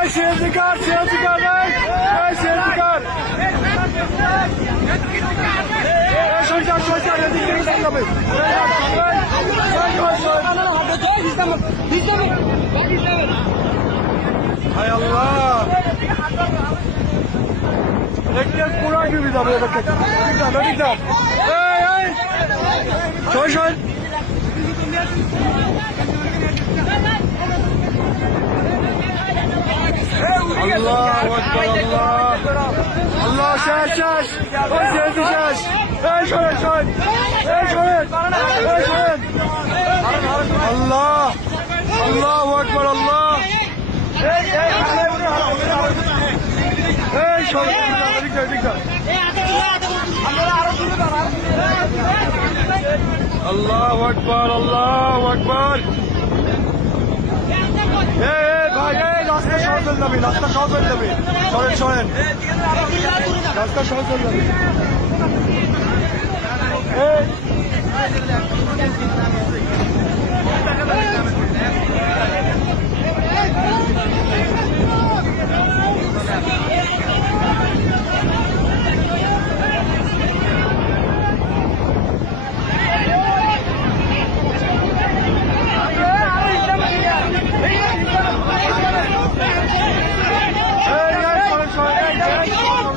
এই সিএনজি কার সিএনজি কার ভাই এই সিএনজি কার এই সরকার সরকার এদিক সামলাবে হায় আল্লাহ একটা পুরা ডুবে যাবে থেকে এদিক যাও এদিক যাও এই এই শোন শোন আল্লাহ আকবার আল্লাহ আল্লাহ শেষ শেষ ওই শেষ শেষ এই শোনেন শোনেন আল্লাহ আল্লাহ এই এই ভাই এই সহজ যাবে রাস্তা সহজ হয়ে যাবে। সরেন সরেন। রাস্তা সহজ হয়ে যাবে এই এই এই সরেন সরেন এই এই সরো, সরো,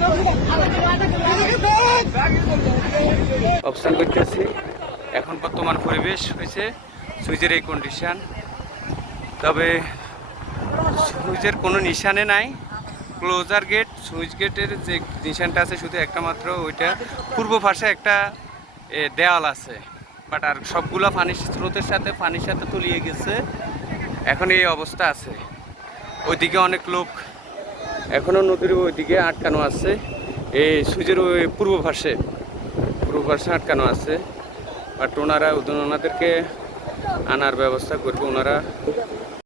সরো। অবস্থান করতেছি। এখন বর্তমান পরিবেশ হয়েছে সুইচের এই কন্ডিশন তবে সুইচের কোনো নিশানে নাই। ক্লোজার গেট সুইচ গেটের যে নিশানটা আছে শুধু একটা মাত্র ওইটা পূর্ব পাশে একটা এ, দেওয়াল আছে। বাট আর সবগুলো পানির স্রোতের সাথে পানির সাথে তলিয়ে গেছে। এখন এই অবস্থা আছে। ওইদিকে অনেক লোক এখনও নদীর ওইদিকে আটকানো আছে। এই সূর্যের ওই পূর্ব পাশে পূর্ব পাশে আটকানো আছে, বাট ওনারা ওনাদেরকে আনার ব্যবস্থা করবে, ওনারা